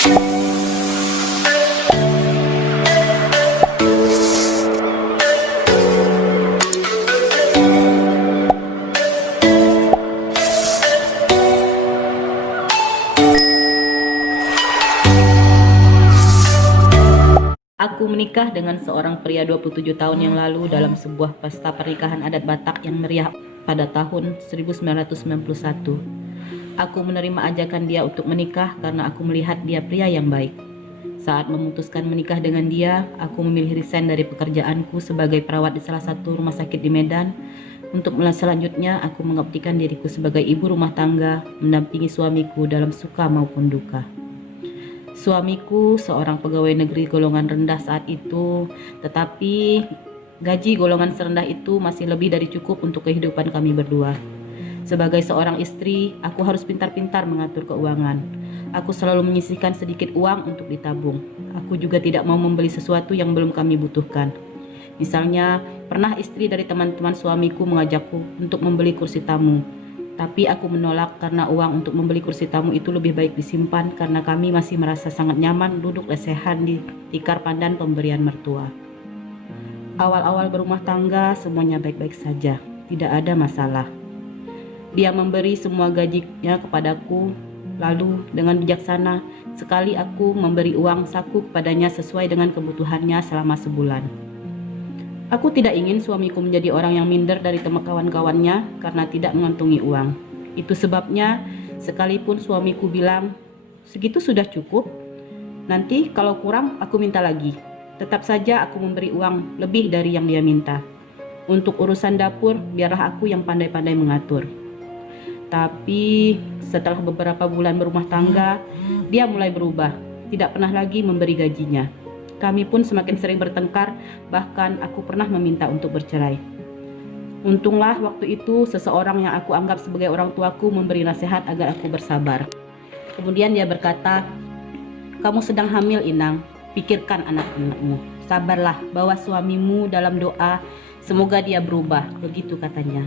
Aku menikah dengan seorang pria 27 tahun yang lalu dalam sebuah pesta pernikahan adat Batak yang meriah pada tahun 1991. Aku menerima ajakan dia untuk menikah karena aku melihat dia pria yang baik. Saat memutuskan menikah dengan dia, aku memilih resign dari pekerjaanku sebagai perawat di salah satu rumah sakit di Medan. Untuk selanjutnya, aku mengabdikan diriku sebagai ibu rumah tangga, mendampingi suamiku dalam suka maupun duka. Suamiku seorang pegawai negeri golongan rendah saat itu, tetapi gaji golongan serendah itu masih lebih dari cukup untuk kehidupan kami berdua. Sebagai seorang istri, aku harus pintar-pintar mengatur keuangan. Aku selalu menyisihkan sedikit uang untuk ditabung. Aku juga tidak mau membeli sesuatu yang belum kami butuhkan. Misalnya, pernah istri dari teman-teman suamiku mengajakku untuk membeli kursi tamu. Tapi aku menolak karena uang untuk membeli kursi tamu itu lebih baik disimpan karena kami masih merasa sangat nyaman duduk lesehan di tikar pandan pemberian mertua. Awal-awal berumah tangga semuanya baik-baik saja, tidak ada masalah. Dia memberi semua gajinya kepadaku, lalu dengan bijaksana sekali aku memberi uang saku kepadanya sesuai dengan kebutuhannya selama sebulan. Aku tidak ingin suamiku menjadi orang yang minder dari teman kawan-kawannya karena tidak mengantongi uang. Itu sebabnya sekalipun suamiku bilang, segitu sudah cukup, nanti kalau kurang aku minta lagi. Tetap saja aku memberi uang lebih dari yang dia minta. Untuk urusan dapur, biarlah aku yang pandai-pandai mengatur. Tapi setelah beberapa bulan berumah tangga, dia mulai berubah, tidak pernah lagi memberi gajinya. Kami pun semakin sering bertengkar, bahkan aku pernah meminta untuk bercerai. Untunglah waktu itu seseorang yang aku anggap sebagai orang tuaku memberi nasihat agar aku bersabar. Kemudian dia berkata, "Kamu sedang hamil, Inang, pikirkan anak-anakmu. Sabarlah, bawa suamimu dalam doa, semoga dia berubah," begitu katanya.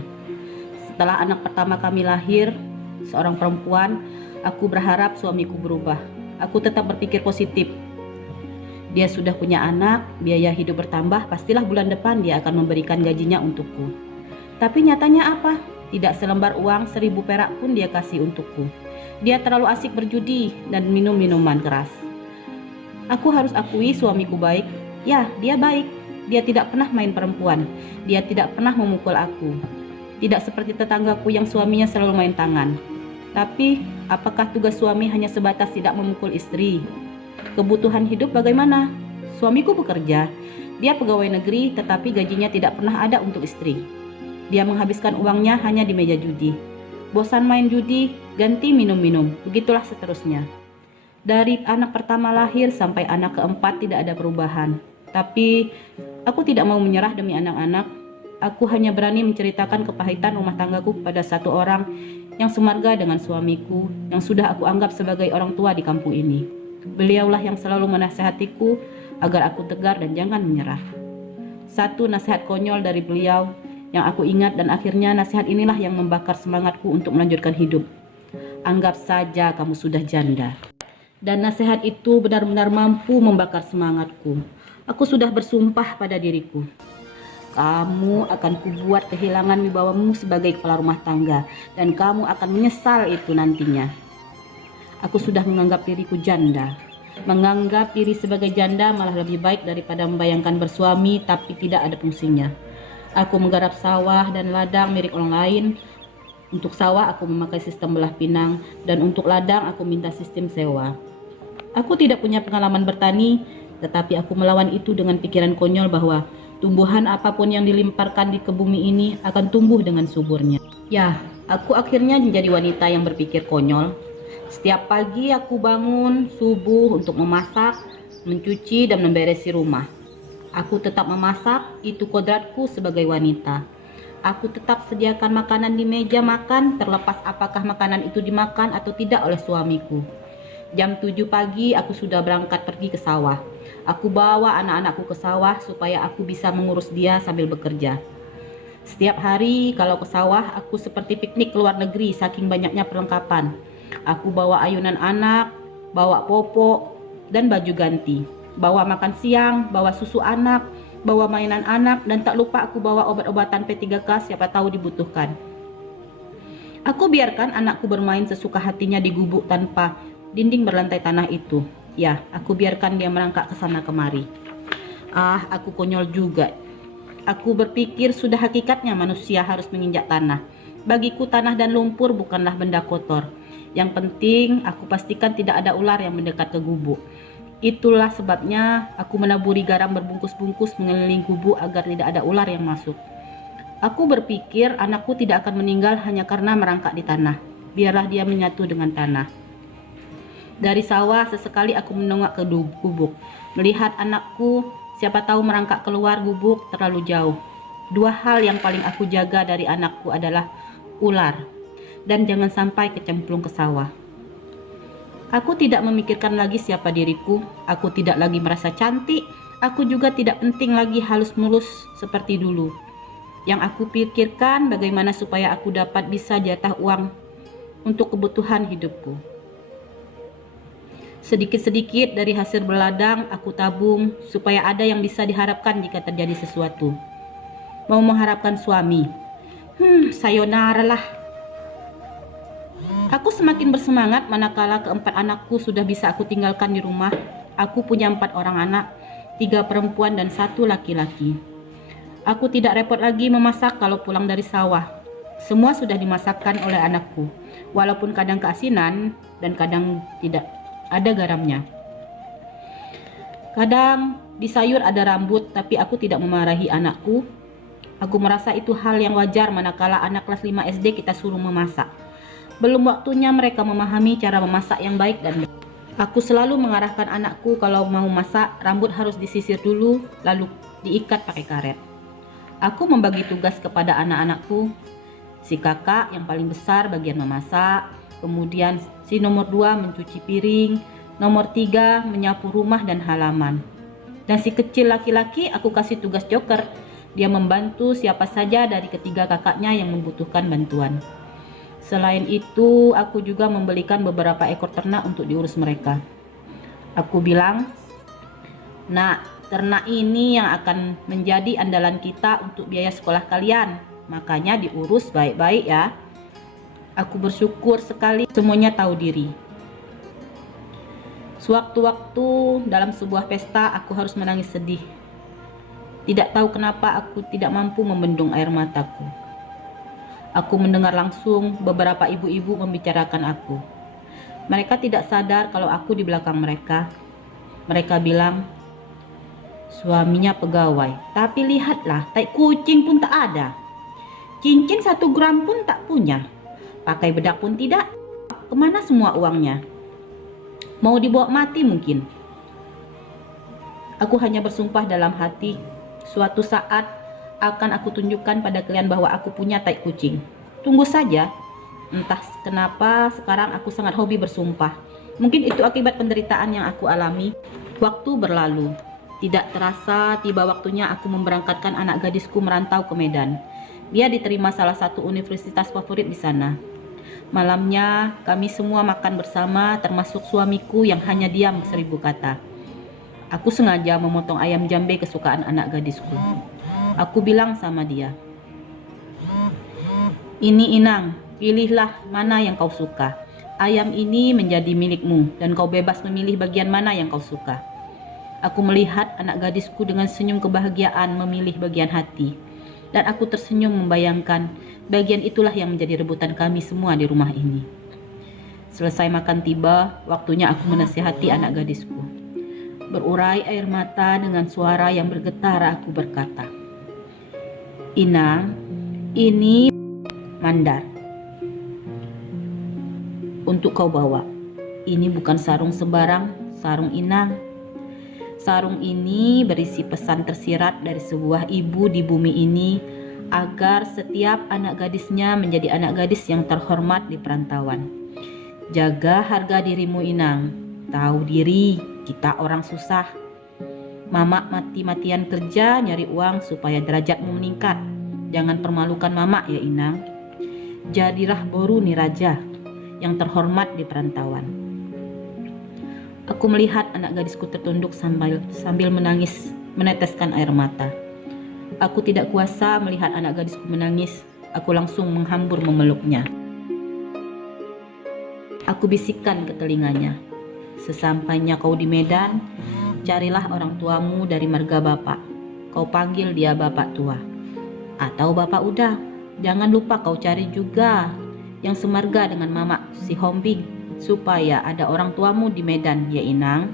Setelah anak pertama kami lahir, seorang perempuan, aku berharap suamiku berubah. Aku tetap berpikir positif. Dia sudah punya anak, biaya hidup bertambah, pastilah bulan depan dia akan memberikan gajinya untukku. Tapi nyatanya apa? Tidak selembar uang 1000 perak pun dia kasih untukku. Dia terlalu asik berjudi dan minum minuman keras. Aku harus akui suamiku baik. Ya, dia baik. Dia tidak pernah main perempuan. Dia tidak pernah memukul aku. Tidak seperti tetanggaku yang suaminya selalu main tangan. Tapi, apakah tugas suami hanya sebatas tidak memukul istri? Kebutuhan hidup bagaimana? Suamiku bekerja. Dia pegawai negeri tetapi gajinya tidak pernah ada untuk istri. Dia menghabiskan uangnya hanya di meja judi. Bosan main judi, ganti minum-minum. Begitulah seterusnya. Dari anak pertama lahir sampai anak keempat tidak ada perubahan. Tapi aku tidak mau menyerah demi anak-anak. Aku hanya berani menceritakan kepahitan rumah tanggaku kepada satu orang yang semarga dengan suamiku yang sudah aku anggap sebagai orang tua di kampung ini. Beliaulah yang selalu menasihatiku agar aku tegar dan jangan menyerah. Satu nasihat konyol dari beliau yang aku ingat dan akhirnya nasihat inilah yang membakar semangatku untuk melanjutkan hidup. Anggap saja kamu sudah janda. Dan nasihat itu benar-benar mampu membakar semangatku. Aku sudah bersumpah pada diriku. Kamu akan kubuat kehilangan wibawamu sebagai kepala rumah tangga dan kamu akan menyesal itu nantinya. Aku sudah menganggap diriku janda. Menganggap diri sebagai janda malah lebih baik daripada membayangkan bersuami tapi tidak ada fungsinya. Aku menggarap sawah dan ladang milik orang lain. Untuk sawah aku memakai sistem belah pinang dan untuk ladang aku minta sistem sewa. Aku tidak punya pengalaman bertani, tetapi aku melawan itu dengan pikiran konyol bahwa tumbuhan apapun yang dilemparkan di ke bumi ini akan tumbuh dengan suburnya. Ya, aku akhirnya menjadi wanita yang berpikir konyol. Setiap pagi aku bangun subuh untuk memasak, mencuci dan memberesi rumah. Aku tetap memasak, itu kodratku sebagai wanita. Aku tetap sediakan makanan di meja makan terlepas apakah makanan itu dimakan atau tidak oleh suamiku. Jam 7 pagi aku sudah berangkat pergi ke sawah. Aku bawa anak-anakku ke sawah supaya aku bisa mengurus dia sambil bekerja. Setiap hari kalau ke sawah aku seperti piknik ke luar negeri saking banyaknya perlengkapan. Aku bawa ayunan anak, bawa popok dan baju ganti, bawa makan siang, bawa susu anak, bawa mainan anak, dan tak lupa aku bawa obat-obatan P3K siapa tahu dibutuhkan. Aku biarkan anakku bermain sesuka hatinya di gubuk tanpa dinding berlantai tanah itu. Ya, aku biarkan dia merangkak ke sana kemari. Aku konyol juga. Aku berpikir sudah hakikatnya manusia harus menginjak tanah. Bagiku tanah dan lumpur bukanlah benda kotor. Yang penting aku pastikan tidak ada ular yang mendekat ke gubuk. Itulah sebabnya aku menaburi garam berbungkus-bungkus mengelilingi gubuk agar tidak ada ular yang masuk. Aku berpikir anakku tidak akan meninggal hanya karena merangkak di tanah. Biarlah dia menyatu dengan tanah. Dari sawah sesekali aku menengok ke gubuk, melihat anakku, siapa tahu merangkak keluar gubuk terlalu jauh. Dua hal yang paling aku jaga dari anakku adalah ular dan jangan sampai kecemplung ke sawah. Aku tidak memikirkan lagi siapa diriku, aku tidak lagi merasa cantik, aku juga tidak penting lagi halus mulus seperti dulu. Yang aku pikirkan bagaimana supaya aku dapat bisa jatah uang untuk kebutuhan hidupku. Sedikit-sedikit dari hasil berladang aku tabung supaya ada yang bisa diharapkan jika terjadi sesuatu. Mau mengharapkan suami. Sayonara lah. Aku semakin bersemangat manakala keempat anakku sudah bisa aku tinggalkan di rumah. Aku punya 4 orang anak, 3 perempuan dan 1 laki-laki. Aku tidak repot lagi memasak kalau pulang dari sawah. Semua sudah dimasakkan oleh anakku, walaupun kadang keasinan dan kadang tidak ada garamnya. Kadang di sayur ada rambut, tapi aku tidak memarahi anakku. Aku merasa itu hal yang wajar manakala anak kelas 5 SD kita suruh memasak. Belum waktunya mereka memahami cara memasak yang baik dan benar. Aku selalu mengarahkan anakku kalau mau masak, rambut harus disisir dulu, lalu diikat pakai karet. Aku membagi tugas kepada anak-anakku. Si kakak yang paling besar bagian memasak, kemudian si nomor 2 mencuci piring, nomor 3 menyapu rumah dan halaman. Dan si kecil laki-laki aku kasih tugas joker. Dia membantu siapa saja dari ketiga kakaknya yang membutuhkan bantuan. Selain itu, aku juga membelikan beberapa ekor ternak untuk diurus mereka. Aku bilang, "Nak, ternak ini yang akan menjadi andalan kita untuk biaya sekolah kalian. Makanya diurus baik-baik ya." Aku bersyukur sekali semuanya tahu diri. Sewaktu-waktu dalam sebuah pesta aku harus menangis sedih. Tidak tahu kenapa aku tidak mampu membendung air mataku. Aku mendengar langsung beberapa ibu-ibu membicarakan aku. Mereka tidak sadar kalau aku di belakang mereka. Mereka bilang, "Suaminya pegawai, tapi lihatlah, tai kucing pun tak ada. Cincin 1 gram pun tak punya. Pakai bedak pun tidak. Kemana semua uangnya? Mau dibawa mati mungkin." Aku hanya bersumpah dalam hati, suatu saat akan aku tunjukkan pada kalian bahwa aku punya tai kucing. Tunggu saja. Entah kenapa sekarang aku sangat hobi bersumpah. Mungkin itu akibat penderitaan yang aku alami. Waktu berlalu. Tidak terasa tiba waktunya aku memberangkatkan anak gadisku merantau ke Medan. Dia diterima salah satu universitas favorit di sana. Malamnya kami semua makan bersama, termasuk suamiku yang hanya diam 1000 kata. Aku sengaja memotong ayam jambe kesukaan anak gadisku. Aku bilang sama dia, "Ini Inang, pilihlah mana yang kau suka. Ayam ini menjadi milikmu dan kau bebas memilih bagian mana yang kau suka." Aku melihat anak gadisku dengan senyum kebahagiaan memilih bagian hati. Dan aku tersenyum membayangkan bagian itulah yang menjadi rebutan kami semua di rumah ini. Selesai makan tiba, waktunya aku menasihati anak gadisku. Berurai air mata dengan suara yang bergetar aku berkata, "Inang, ini mandar untuk kau bawa. Ini bukan sarung sembarang, sarung Inang. Sarung ini berisi pesan tersirat dari sebuah ibu di bumi ini agar setiap anak gadisnya menjadi anak gadis yang terhormat di perantauan. Jaga harga dirimu Inang. Tahu diri, kita orang susah. Mama mati-matian kerja nyari uang supaya derajatmu meningkat. Jangan permalukan mama ya Inang. Jadilah boru niraja yang terhormat di perantauan." Aku melihat anak gadisku tertunduk sambil menangis, meneteskan air mata. Aku tidak kuasa melihat anak gadisku menangis. Aku langsung menghambur memeluknya. Aku bisikkan ke telinganya, "Sesampainya kau di Medan, carilah orang tuamu dari marga bapak. Kau panggil dia bapak tua. Atau bapak udah. Jangan lupa kau cari juga yang semarga dengan mama si Hombing, supaya ada orang tuamu di Medan, ya Inang.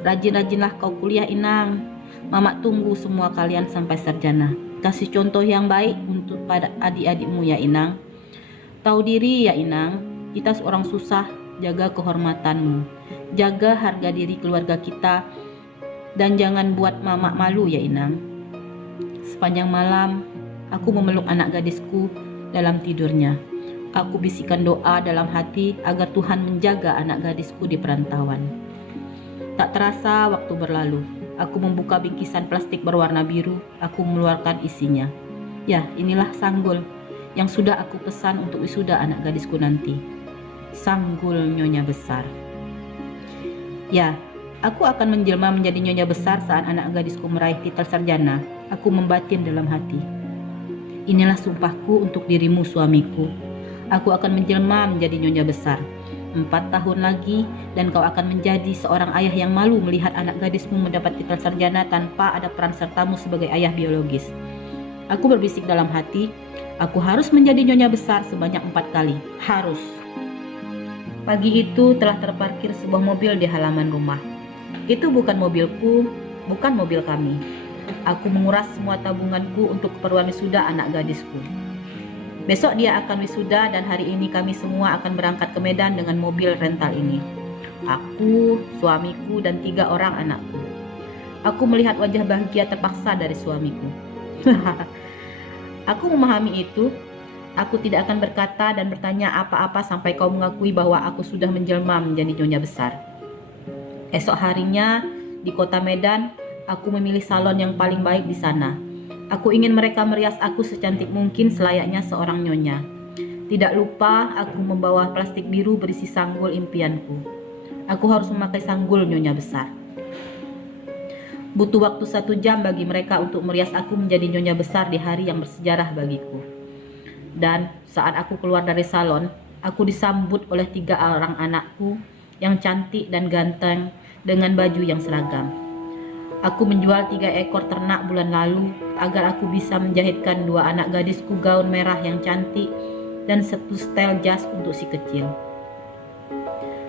Rajin-rajinlah kau kuliah, Inang. Mama tunggu semua kalian sampai sarjana. Kasih contoh yang baik untuk pada adik-adikmu, ya Inang. Tahu diri, ya Inang. Kita seorang susah, jaga kehormatanmu. Jaga harga diri keluarga kita. Dan jangan buat mama malu, ya Inang." Sepanjang malam, aku memeluk anak gadisku dalam tidurnya. Aku bisikan doa dalam hati agar Tuhan menjaga anak gadisku di perantauan. Tak terasa waktu berlalu. Aku membuka bingkisan plastik berwarna biru. Aku mengeluarkan isinya. Ya, inilah sanggul yang sudah aku pesan untuk wisuda anak gadisku nanti. Sanggul nyonya besar. Ya, aku akan menjelma menjadi nyonya besar saat anak gadisku meraih titel sarjana. Aku membatin dalam hati. Inilah sumpahku untuk dirimu, suamiku. Aku akan menjelma menjadi nyonya besar. 4 tahun lagi dan kau akan menjadi seorang ayah yang malu melihat anak gadismu mendapat titel sarjana tanpa ada peran sertamu sebagai ayah biologis. Aku berbisik dalam hati, aku harus menjadi nyonya besar sebanyak 4 kali. Harus. Pagi itu telah terparkir sebuah mobil di halaman rumah. Itu bukan mobilku, bukan mobil kami. Aku menguras semua tabunganku untuk keperluan wisuda anak gadisku. Besok dia akan wisuda dan hari ini kami semua akan berangkat ke Medan dengan mobil rental ini. Aku, suamiku, dan 3 orang anakku. Aku melihat wajah bahagia terpaksa dari suamiku. Aku memahami itu. Aku tidak akan berkata dan bertanya apa-apa sampai kau mengakui bahwa aku sudah menjelma menjadi nyonya besar. Esok harinya di kota Medan, aku memilih salon yang paling baik di sana. Aku ingin mereka merias aku secantik mungkin selayaknya seorang nyonya. Tidak lupa aku membawa plastik biru berisi sanggul impianku. Aku harus memakai sanggul nyonya besar. Butuh waktu 1 jam bagi mereka untuk merias aku menjadi nyonya besar di hari yang bersejarah bagiku. Dan saat aku keluar dari salon, aku disambut oleh 3 orang anakku yang cantik dan ganteng dengan baju yang seragam. Aku menjual 3 ekor ternak bulan lalu agar aku bisa menjahitkan 2 anak gadisku gaun merah yang cantik dan 1 setel jas untuk si kecil.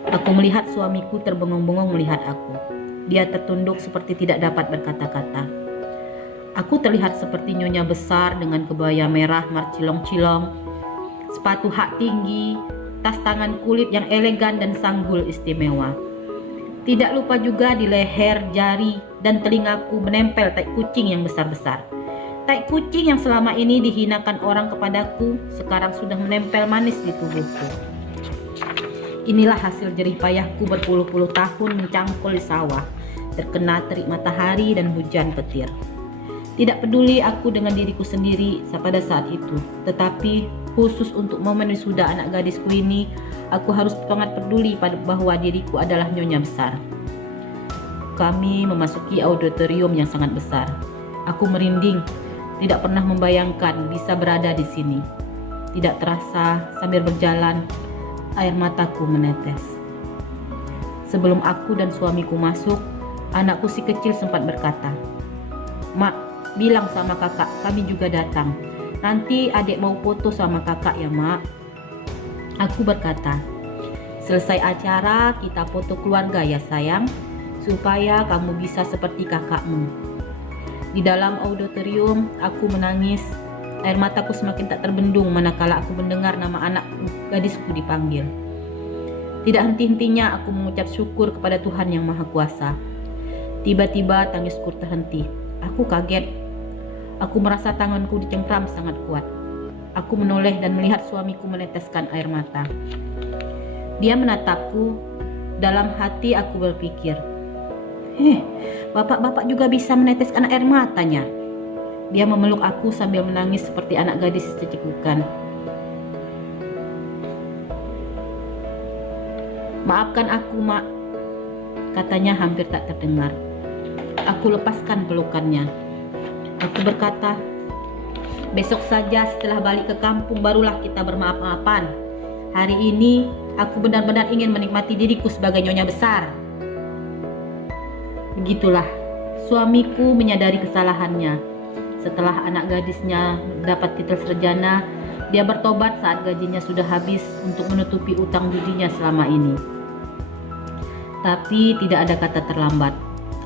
Aku melihat suamiku terbengong-bengong melihat aku. Dia tertunduk seperti tidak dapat berkata-kata. Aku terlihat seperti nyonya besar dengan kebaya merah marcilong-cilong, sepatu hak tinggi, tas tangan kulit yang elegan dan sanggul istimewa. Tidak lupa juga di leher, jari, dan telingaku menempel tai kucing yang besar-besar. Tai kucing yang selama ini dihinakan orang kepadaku, sekarang sudah menempel manis di tubuhku. Inilah hasil jerih payahku berpuluh-puluh tahun mencangkul di sawah, terkena terik matahari dan hujan petir. Tidak peduli aku dengan diriku sendiri pada saat itu, tetapi khusus untuk momen wisuda anak gadisku ini, aku harus sangat peduli bahwa diriku adalah nyonya besar. Kami memasuki auditorium yang sangat besar. Aku merinding, tidak pernah membayangkan bisa berada di sini. Tidak terasa sambil berjalan, air mataku menetes. Sebelum aku dan suamiku masuk, anakku si kecil sempat berkata, "Mak, bilang sama kakak kami juga datang. Nanti adik mau foto sama kakak ya, Mak." Aku berkata, "Selesai acara kita foto keluarga ya sayang, supaya kamu bisa seperti kakakmu." Di dalam auditorium aku menangis. Air mataku semakin tak terbendung manakala aku mendengar nama anakku, gadisku dipanggil. Tidak henti-hentinya aku mengucap syukur kepada Tuhan yang Maha Kuasa. Tiba-tiba tangisku terhenti. Aku kaget. Aku merasa tanganku dicengkram sangat kuat. Aku menoleh dan melihat suamiku meneteskan air mata. Dia menatapku. Dalam hati aku berpikir, bapak-bapak juga bisa meneteskan air matanya. Dia memeluk aku sambil menangis seperti anak gadis cekukan. Maafkan aku, Mak, katanya hampir tak terdengar. Aku lepaskan pelukannya. Aku berkata, besok saja setelah balik ke kampung barulah kita bermaaf-maafan. Hari ini aku benar-benar ingin menikmati diriku sebagai nyonya besar. Begitulah, suamiku menyadari kesalahannya. Setelah anak gadisnya dapat titel sarjana, dia bertobat saat gajinya sudah habis untuk menutupi utang budinya selama ini. Tapi tidak ada kata terlambat.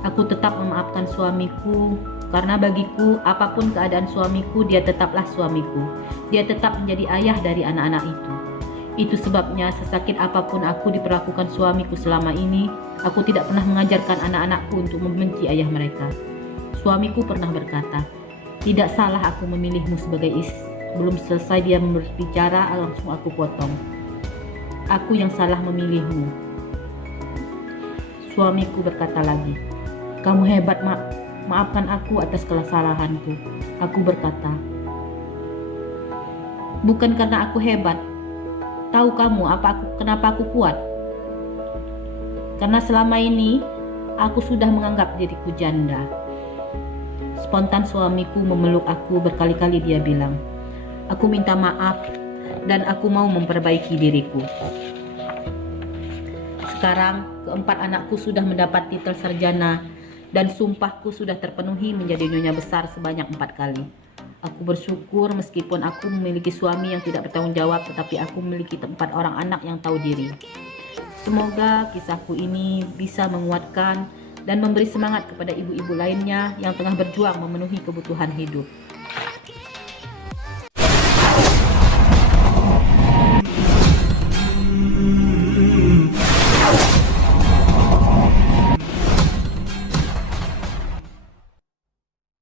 Aku tetap memaafkan suamiku, karena bagiku apapun keadaan suamiku, dia tetaplah suamiku. Dia tetap menjadi ayah dari anak-anak itu. Itu sebabnya sesakit apapun aku diperlakukan suamiku selama ini, aku tidak pernah mengajarkan anak-anakku untuk membenci ayah mereka. Suamiku pernah berkata, tidak salah aku memilihmu sebagai istri. Belum selesai dia berbicara, langsung aku potong. Aku yang salah memilihmu. Suamiku berkata lagi, kamu hebat, Mak. Maafkan aku atas kesalahanku. Aku berkata, bukan karena aku hebat. Tahu kamu kenapa aku kuat? Karena selama ini aku sudah menganggap diriku janda. Spontan suamiku memeluk aku berkali-kali. Dia bilang, aku minta maaf dan aku mau memperbaiki diriku. Sekarang keempat anakku sudah mendapat titel sarjana dan sumpahku sudah terpenuhi menjadi nyonya besar sebanyak 4 kali. Aku bersyukur meskipun aku memiliki suami yang tidak bertanggung jawab, tetapi aku memiliki 4 orang anak yang tahu diri. Semoga kisahku ini bisa menguatkan dan memberi semangat kepada ibu-ibu lainnya yang tengah berjuang memenuhi kebutuhan hidup.